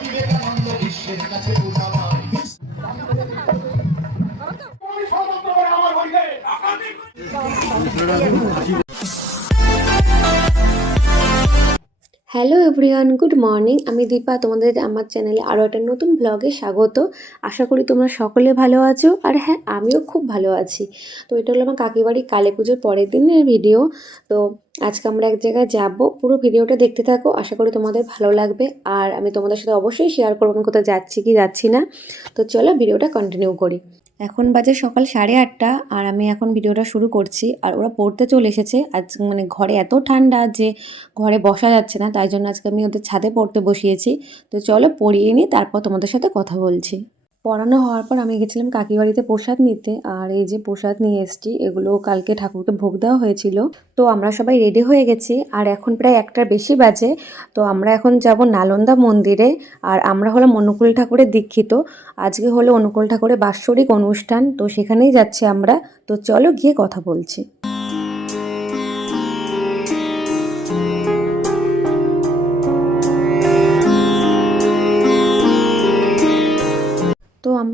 বিবেকানন্দ বিশ্বের কাছে পূজা হ্যালো এভরিওয়ান গুড মর্নিং আমি দীপা, তোমাদের আমার চ্যানেলে আরও একটা নতুন ব্লগে স্বাগত। আশা করি তোমরা সকলে ভালো আছো। আর হ্যাঁ আমিও খুব ভালো আছি। তো এটা হলো আমার কাকিবাড়ি কালী পুজোর পরের দিনের ভিডিও তো আজকে আমরা এক জায়গায় যাব। পুরো ভিডিওটা দেখতে থাকো। আশা করি তোমাদের ভালো লাগবে। আর আমি তোমাদের সাথে অবশ্যই শেয়ার করব। আমি কোথাও যাচ্ছি কি যাচ্ছি না। তো চলো ভিডিওটা কন্টিনিউ করি। এখন বাজে সকাল সাড়ে আটটা আর আমি এখন ভিডিওটা শুরু করছি। আর ওরা পড়তে চলে এসেছে। আজ মানে ঘরে এত ঠান্ডা যে ঘরে বসা যাচ্ছে না, তাই জন্য আজকে আমি ওদের ছাদে পড়তে বসিয়েছি। তো চলো পড়িয়ে নিই, তারপর তোমাদের সাথে কথা বলছি। পড়ানো হওয়ার পর আমি গেছিলাম কাকিবাড়িতে প্রসাদ নিতে। আর এই যে প্রসাদ নিয়ে এসেছি, এগুলো কালকে ঠাকুরকে ভোগ দেওয়া হয়েছিল। তো আমরা সবাই রেডি হয়ে গেছি। আর এখন প্রায় একটার বেশি বাজে। তো আমরা এখন যাব নালন্দা মন্দিরে। আর আমরা হলাম অনুকূল ঠাকুরের দীক্ষিত। আজকে হলো অনুকূল ঠাকুরের বাৎসরিক অনুষ্ঠান। তো সেখানেই যাচ্ছি আমরা। তো চলো গিয়ে কথা বলছি।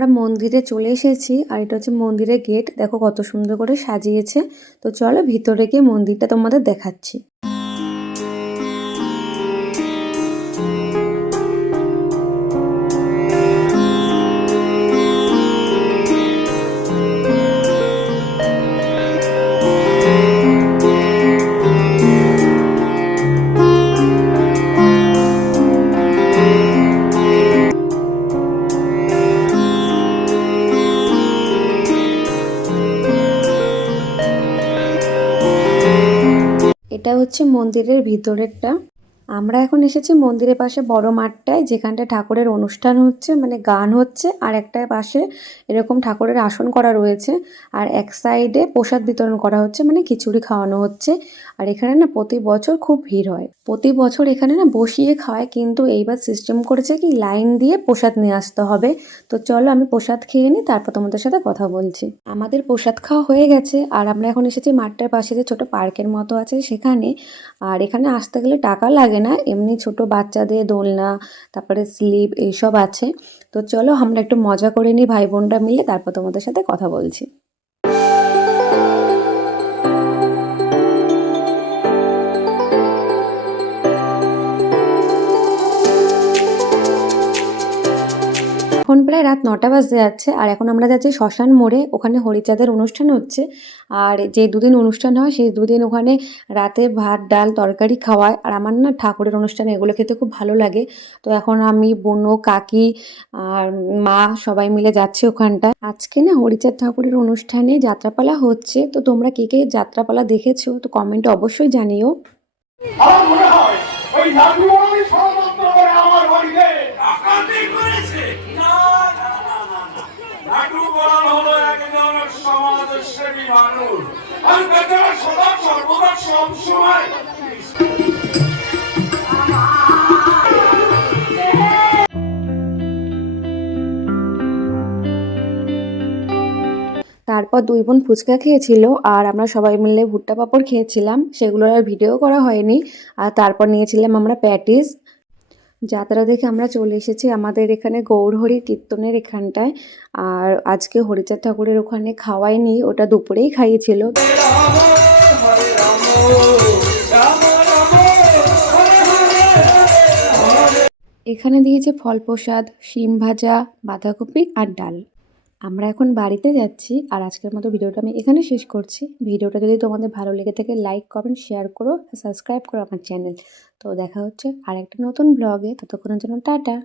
আমরা মন্দিরে চলে এসেছি আর এটা হচ্ছে মন্দিরের গেট। দেখো কত সুন্দর করে সাজিয়েছে। তো চলো ভিতরে গিয়ে মন্দিরটা তোমাদের দেখাচ্ছি। এটা হচ্ছে মন্দিরের ভিতরেরটা। আমরা এখন এসেছি মন্দিরের পাশে বড় মাঠটায়, যেখানটা ঠাকুরের অনুষ্ঠান হচ্ছে মানে গান হচ্ছে, আর একটা পাশে এরকম ঠাকুরের আসন করা রয়েছে, আর এক সাইডে প্রসাদ বিতরণ করা হচ্ছে মানে খিচুড়ি খাওয়ানো হচ্ছে, আর এখানে না প্রতি বছর খুব ভিড় হয়। প্রতি বছর এখানে না বসিয়ে খাওয়ায় কিন্তু এইবার সিস্টেম করেছে কি লাইন দিয়ে প্রসাদ নিয়ে আসতে হবে। তো চলো আমি প্রসাদ খেয়ে নিই, তারপর তোমাদের সাথে কথা বলছি। আমাদের প্রসাদ খাওয়া হয়ে গেছে, আর আমরা এখন এসেছি মাঠটার পাশে যে ছোট পার্কের মতো আছে সেখানে, আর এখানে আসতে গেলে টাকা লাগে না, এমনি ছোট বাচ্চাদের দোলনা, তারপরে স্লিপ এইসব আছে। তো চলো আমরা একটু মজা করে নিই, ভাই বোনরা মিলে, তারপর তোমাদের সাথে কথা বলছি। এখন প্রায় রাত নটা বাজতে যাচ্ছে আর এখন আমরা যাচ্ছি শ্মশান মোড়ে, ওখানে হরিচাঁদের অনুষ্ঠান হচ্ছে। আর যে দুদিন অনুষ্ঠান হয়, সেই দুদিন ওখানে রাতে ভাত, ডাল, তরকারি খাওয়ায়। আর আমার না ঠাকুরের অনুষ্ঠানে, এগুলো খেতে খুব ভালো লাগে। তো এখন আমি বোনো কাকি আর মা সবাই মিলে যাচ্ছে ওখানটা আজকে না হরিচাঁদ ঠাকুরের অনুষ্ঠানে যাত্রাপালা হচ্ছে। তো তোমরা কে কে যাত্রাপালা দেখেছ, তো কমেন্টে অবশ্যই জানিও। আমার মনে হয় তারপর দুই বোন ফুচকা খেয়েছিল, আর আমরা সবাই মিলে ভুট্টা পাঁপড় খেয়েছিলাম। সেগুলোর আর ভিডিও করা হয়নি। আর তারপর নিয়েছিলাম আমরা প্যাটিস। যাত্রা দেখে আমরা চলে এসেছি আমাদের এখানে গৌরহরি কীর্তনের এখানটায়। আর আজকে হরিচাঁদ ঠাকুরের ওখানে খাওয়াইনি, ওটা দুপুরেই খাইয়েছিল। এখানে দিয়েছে ফল প্রসাদ, শিম ভাজা, বাঁধাকপি আর ডাল। আমরা এখন বাড়িতে যাচ্ছি আর আজকের মতো ভিডিওটা আমি এখানে শেষ করছি। ভিডিওটা যদি তোমাদের ভালো লেগে থাকে লাইক কমেন্ট শেয়ার করো সাবস্ক্রাইব করো আমার চ্যানেল তো দেখা হচ্ছে আর একটা নতুন ব্লগে ততক্ষণের জন্য টাটা।